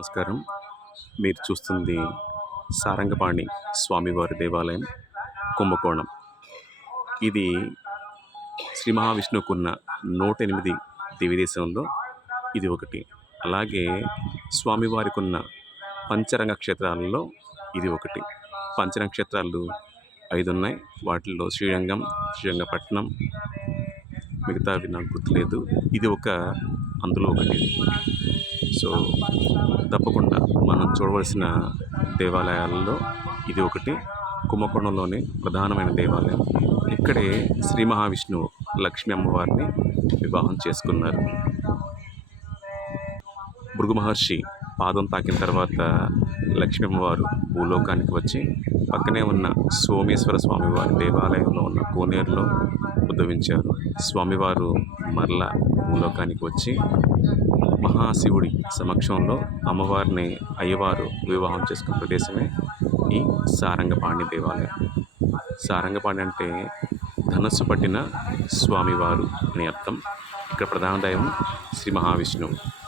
నమస్కారం. మీరు చూస్తుంది సారంగపాణి స్వామివారి దేవాలయం కుంభకోణం. ఇది శ్రీ మహావిష్ణువుకున్న నూట ఎనిమిది దివ్యదేశంలో ఇది ఒకటి. అలాగే స్వామివారికి ఉన్న పంచరంగ క్షేత్రాలలో ఇది ఒకటి. పంచరంగ క్షేత్రాలు ఐదు ఉన్నాయి. వాటిల్లో శ్రీరంగం శ్రీరంగపట్నం మిగతావి నాకు గుర్తులేదు. ఇది ఒక అందులో ఒకటి. సో తప్పకుండా మనం చూడవలసిన దేవాలయాలలో ఇది ఒకటి. కుంభకోణంలోని ప్రధానమైన దేవాలయం. ఇక్కడే శ్రీ మహావిష్ణువు లక్ష్మీ అమ్మవారిని వివాహం చేసుకున్నారు. భృగు మహర్షి పాదం తాకిన తర్వాత లక్ష్మీ అమ్మవారు భూలోకానికి వచ్చి పక్కనే ఉన్న సోమేశ్వర స్వామివారి దేవాలయంలో ఉన్న కోనేరులో ఉద్భవించారు. స్వామివారు మరలా భూలోకానికి వచ్చి మహాశివుడి సమక్షంలో అమ్మవారిని అయ్యవారు వివాహం చేసుకున్న ప్రదేశమే ఈ సారంగపాణి దేవాలయం. సారంగపాణి అంటే ధనస్సు పట్టిన స్వామివారు అని అర్థం. ఇక్కడ ప్రధాన దైవం శ్రీ మహావిష్ణువు.